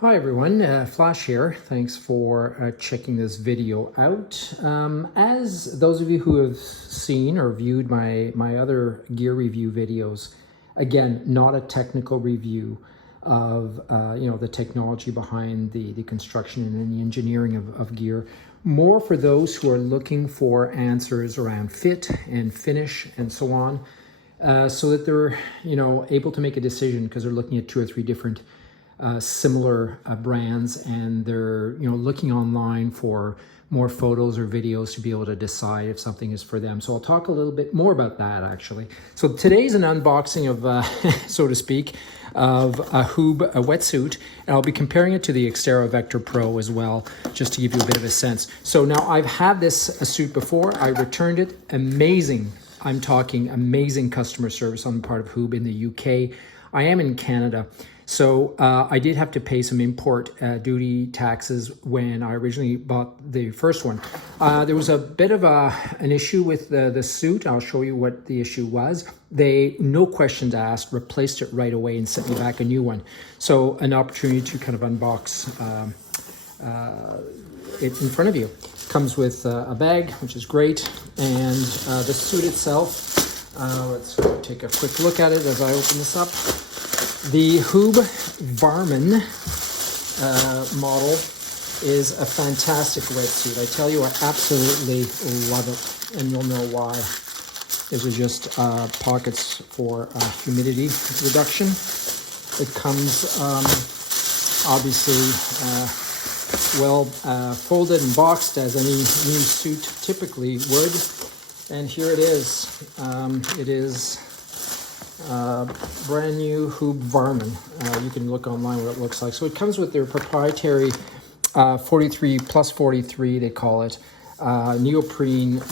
Hi everyone, Flash here. Thanks for checking this video out. As those of you who have seen or viewed my other gear review videos, again, not a technical review of the technology behind the construction and the engineering of gear, more for those who are looking for answers around fit and finish and so on, so that they're able to make a decision because they're looking at 2 or 3 different similar brands, and they're looking online for more photos or videos to be able to decide if something is for them. So I'll talk a little bit more about that actually. So today's an unboxing of so to speak, of a HUUB wetsuit, and I'll be comparing it to the Xterra Vector Pro as well, just to give you a bit of a sense. So now I've had this suit before. I returned it. Amazing, I'm talking amazing customer service on the part of HUUB in the UK. I am in Canada. So I did have to pay some import duty taxes when I originally bought the first one. There was a bit of an issue with the suit. I'll show you what the issue was. They, no questions asked, replaced it right away and sent me back a new one. So an opportunity to kind of unbox it in front of you. Comes with a bag, which is great, and the suit itself. Let's take a quick look at it as I open this up. The HUUB Varman model is a fantastic wetsuit. I tell you, I absolutely love it, and you'll know why. These are just pockets for humidity reduction. It comes obviously well folded and boxed as any new suit typically would. And here it is. It is brand new HUUB Varman. You can look online what it looks like. So it comes with their proprietary 43 plus 43, they call it, neoprene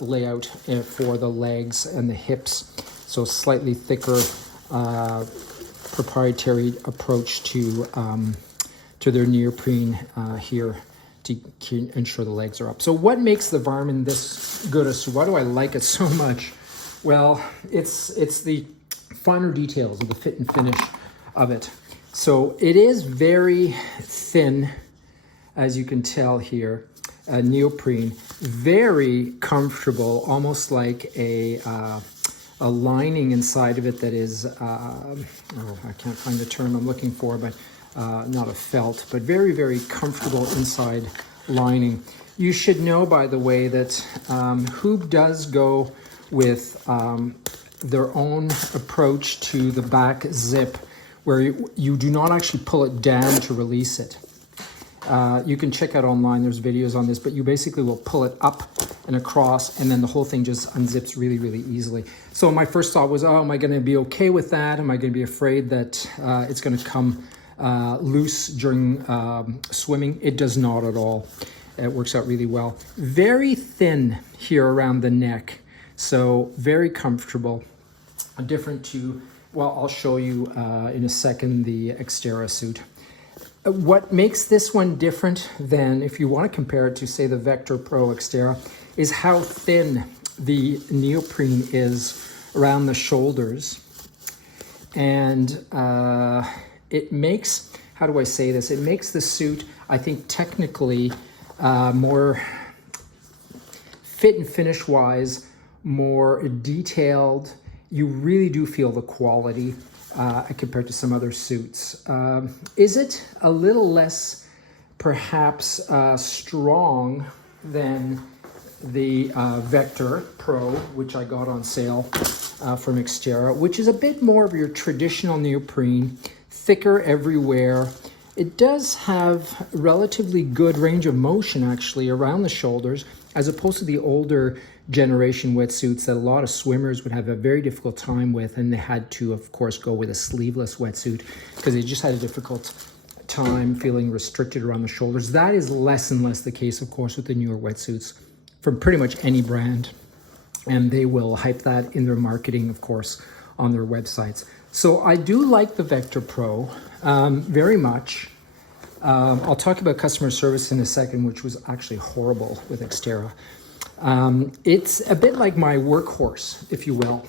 layout for the legs and the hips. So slightly thicker proprietary approach to their neoprene here to ensure the legs are up. So what makes the Varman this good? So why do I like it so much? Well, it's the finer details of the fit and finish of it. So it is very thin, as you can tell here, neoprene, very comfortable, almost like a lining inside of it that is, I can't find the term I'm looking for, but not a felt, but very, very comfortable inside lining. You should know, by the way, that HUUB does go with their own approach to the back zip, where you do not actually pull it down to release it. You can check out online, there's videos on this, but you basically will pull it up and across, and then the whole thing just unzips really, really easily. So my first thought was, oh, am I going to be okay with that? Am I going to be afraid that it's going to come loose during swimming? It does not at all. It works out really well. Very thin here around the neck. So very comfortable, different to, well, I'll show you in a second, the Xterra suit. What makes this one different than, if you want to compare it to, say, the Vector Pro Xterra, is how thin the neoprene is around the shoulders. And it makes, how do I say this? It makes the suit, I think, technically more fit and finish wise, more detailed. You really do feel the quality compared to some other suits. Is it a little less perhaps strong than the Vector Pro, which I got on sale from Xterra, which is a bit more of your traditional neoprene, thicker everywhere. It does have relatively good range of motion actually around the shoulders, as opposed to the older generation wetsuits that a lot of swimmers would have a very difficult time with, and they had to, of course, go with a sleeveless wetsuit because they just had a difficult time feeling restricted around the shoulders. That is less and less the case, of course, with the newer wetsuits from pretty much any brand, and they will hype that in their marketing, of course, on their websites. So I do like the Vector Pro very much. I'll talk about customer service in a second, which was actually horrible with Xterra. It's a bit like my workhorse, if you will.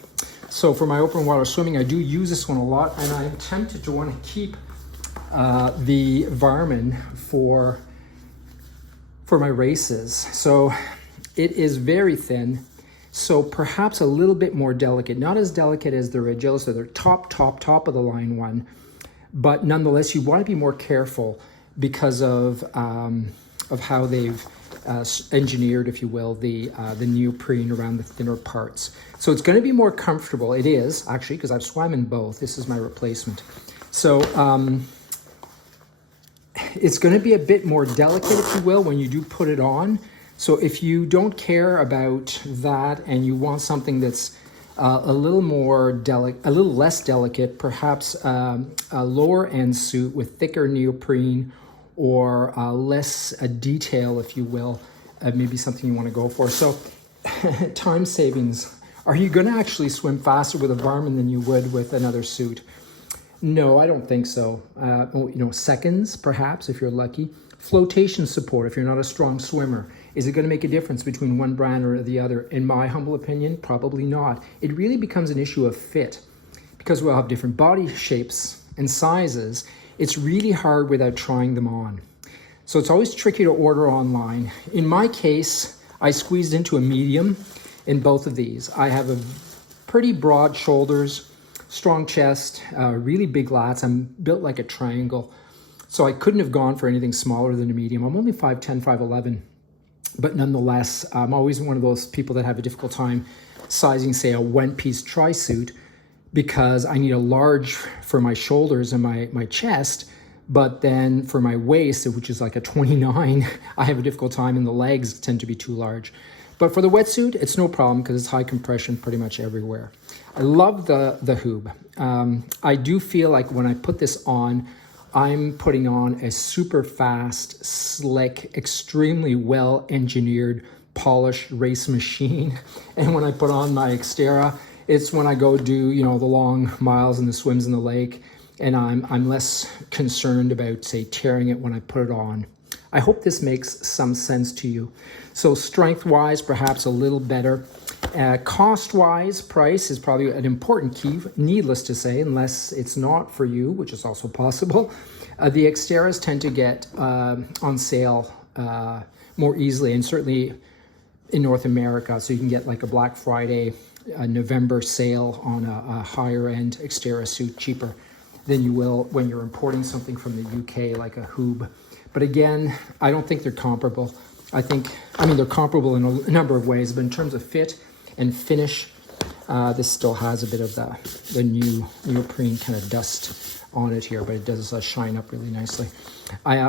So for my open water swimming, I do use this one a lot, and I'm tempted to want to keep the Varman for my races. So it is very thin, so perhaps a little bit more delicate, not as delicate as the Regilis, so they're top of the line one, but nonetheless you want to be more careful because of how they've engineered, if you will, the neoprene around the thinner parts. So it's going to be more comfortable. It is actually, because I've swam in both. This is my replacement. So it's going to be a bit more delicate, if you will, when you do put it on. So if you don't care about that and you want something that's a little more delicate, a little less delicate, perhaps a lower end suit with thicker neoprene or less detail, if you will, maybe something you want to go for. So time savings. Are you going to actually swim faster with a Varman than you would with another suit? No, I don't think so. Seconds, perhaps, if you're lucky. Flotation support, if you're not a strong swimmer. Is it going to make a difference between one brand or the other? In my humble opinion, probably not. It really becomes an issue of fit. Because we'll have different body shapes and sizes, it's really hard without trying them on. So it's always tricky to order online. In my case, I squeezed into a medium in both of these. I have a pretty broad shoulders, strong chest, really big lats. I'm built like a triangle. So I couldn't have gone for anything smaller than a medium. I'm only 5'10", 5'11". But nonetheless, I'm always one of those people that have a difficult time sizing, say, a one-piece tri-suit, because I need a large for my shoulders and my chest, but then for my waist, which is like a 29, I have a difficult time, and the legs tend to be too large. But for the wetsuit, it's no problem because it's high compression pretty much everywhere. I love the HUUB. I do feel like when I put this on, I'm putting on a super fast, slick, extremely well-engineered, polished race machine. And when I put on my Xterra, it's when I go do, the long miles and the swims in the lake, and I'm less concerned about, say, tearing it when I put it on. I hope this makes some sense to you. So strength-wise, perhaps a little better. Cost-wise, price is probably an important key, needless to say, unless it's not for you, which is also possible. The Xterras tend to get on sale more easily, and certainly in North America. So you can get like a Black Friday, November sale on a higher-end Xterra suit cheaper than you will when you're importing something from the UK, like a HUUB. But again, I don't think they're comparable. I mean, they're comparable in a number of ways, but in terms of fit and finish, this still has a bit of the new neoprene kind of dust on it here, but it does shine up really nicely.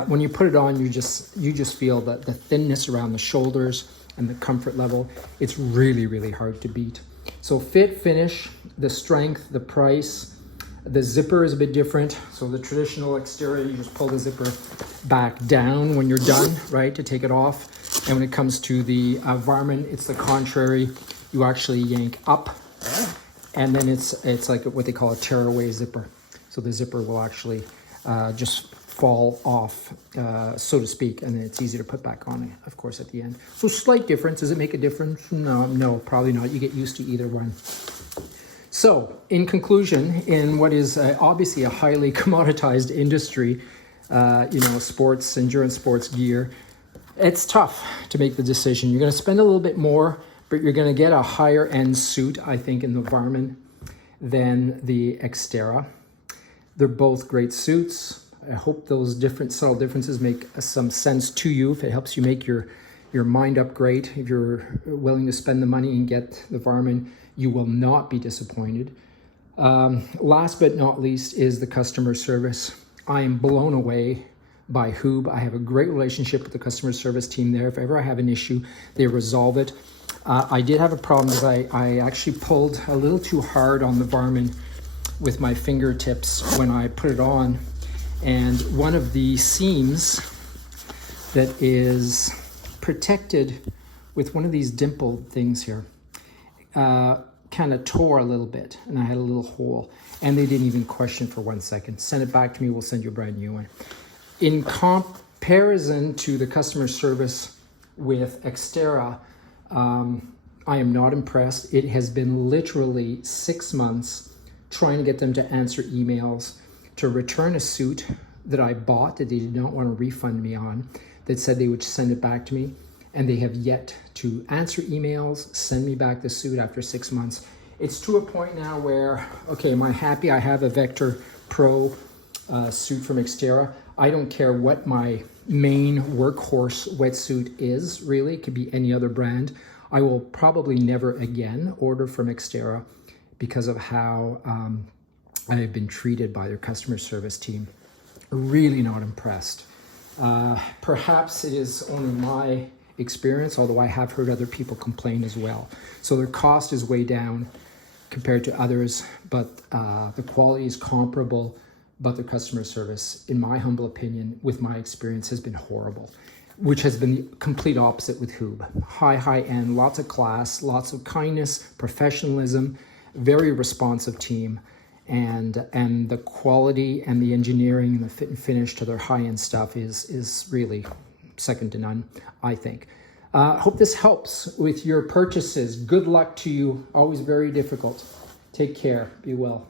When you put it on, you just feel that the thinness around the shoulders and the comfort level. It's really, really hard to beat. So fit, finish, the strength, the price. The zipper is a bit different. So the traditional Xterra, you just pull the zipper back down when you're done, right, to take it off. And when it comes to the Varman, it's the contrary. You actually yank up, and then it's like what they call a tearaway zipper. So the zipper will actually just fall off, so to speak, and then it's easy to put back on, of course, at the end. So slight difference. Does it make a difference? No, probably not. You get used to either one. So, in conclusion, in what is obviously a highly commoditized industry, sports, endurance sports gear, it's tough to make the decision. You're going to spend a little bit more, but you're going to get a higher end suit, I think, in the Varman than the Xterra. They're both great suits. I hope those subtle differences make some sense to you. If it helps you make your mind up great, if you're willing to spend the money and get the Varman, you will not be disappointed. Last but not least is the customer service. I am blown away by HUUB. I have a great relationship with the customer service team there. If ever I have an issue, they resolve it. I did have a problem because I actually pulled a little too hard on the Varman with my fingertips when I put it on. And one of the seams that is protected with one of these dimpled things here kind of tore a little bit, and I had a little hole, and they didn't even question for 1 second. Send it back to me, we'll send you a brand new one. In comparison to the customer service with Xterra, I am not impressed. It has been literally 6 months trying to get them to answer emails, to return a suit that I bought that they did not want to refund me on, that said they would send it back to me, and they have yet to answer emails, send me back the suit after 6 months. It's to a point now where, okay, am I happy I have a Vector Pro suit from Xterra? I don't care what my main workhorse wetsuit is, really. It could be any other brand. I will probably never again order from Xterra because of how I have been treated by their customer service team. Really not impressed. Perhaps it is only my experience, although I have heard other people complain as well. So their cost is way down compared to others, but the quality is comparable, but the customer service, in my humble opinion, with my experience, has been horrible, which has been the complete opposite with HUUB. High end, lots of class, lots of kindness, professionalism, very responsive team, and the quality and the engineering and the fit and finish to their high-end stuff is really second to none, I think. Hope this helps with your purchases. Good luck to you. Always very difficult. Take care. Be well.